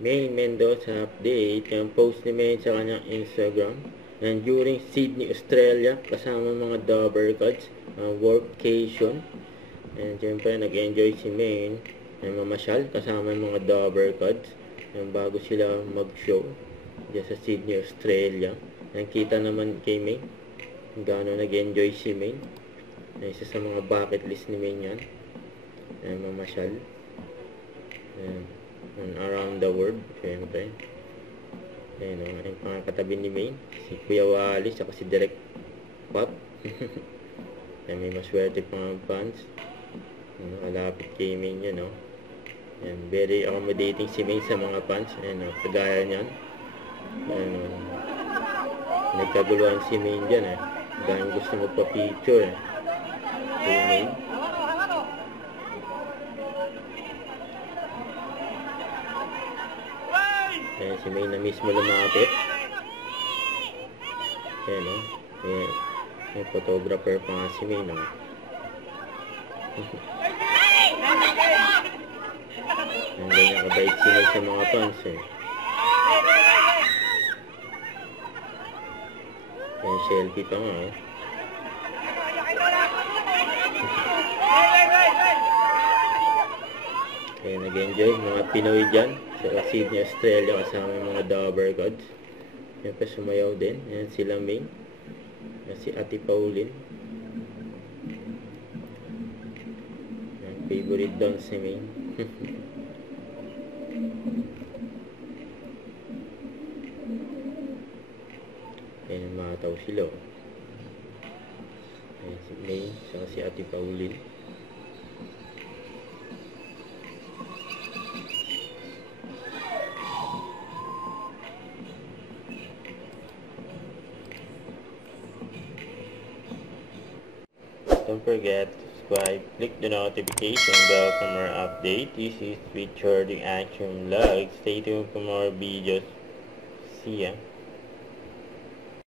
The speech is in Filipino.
May Mendoza update yung post ni May sa kanyang Instagram. And during Sydney, Australia, kasama mga Dover Gods, workcation. And siyempre, nag-enjoy si May. Mamasyal, kasama yung mga Dover Gods. And bago sila mag-show dyan sa Sydney, Australia. Nakita naman kay May kung gaano nag-enjoy si May. Isa sa mga bucket list ni May yan. Mamasyal. And around the world, syempre. Ayun, ang mga katabi ni May, si Kuya Wally, saka si Direk Pop. May maswerte pang fans. Nakalapit kay May niya, no? And very accommodating si May sa mga fans. Kagaya niyan. Nagkaguluhan si May dyan, dahil gusto magpa-picture, kay May. Ayan, si May na mismo lumapit. Ayan, no? Ayan, may photographer pa nga si May, no? Ayan, ganyan kabait si May sa mga fans, Ayan, selfie pa nga, Ayan, nag-enjoy mga Pinoy dyan sa Sydney, Australia, kasama yung mga Dover Gods. Ayan pa, sumayaw din. Ayan sila May. Ayan si Ate Pauline. Ayan, favorite doon si May. Ayan, mataw sila. Ayan si May, saka si Ate Pauline. Don't forget to subscribe, click the notification bell for more updates. This is Richard Action Vlog. Stay tuned for more videos. See ya.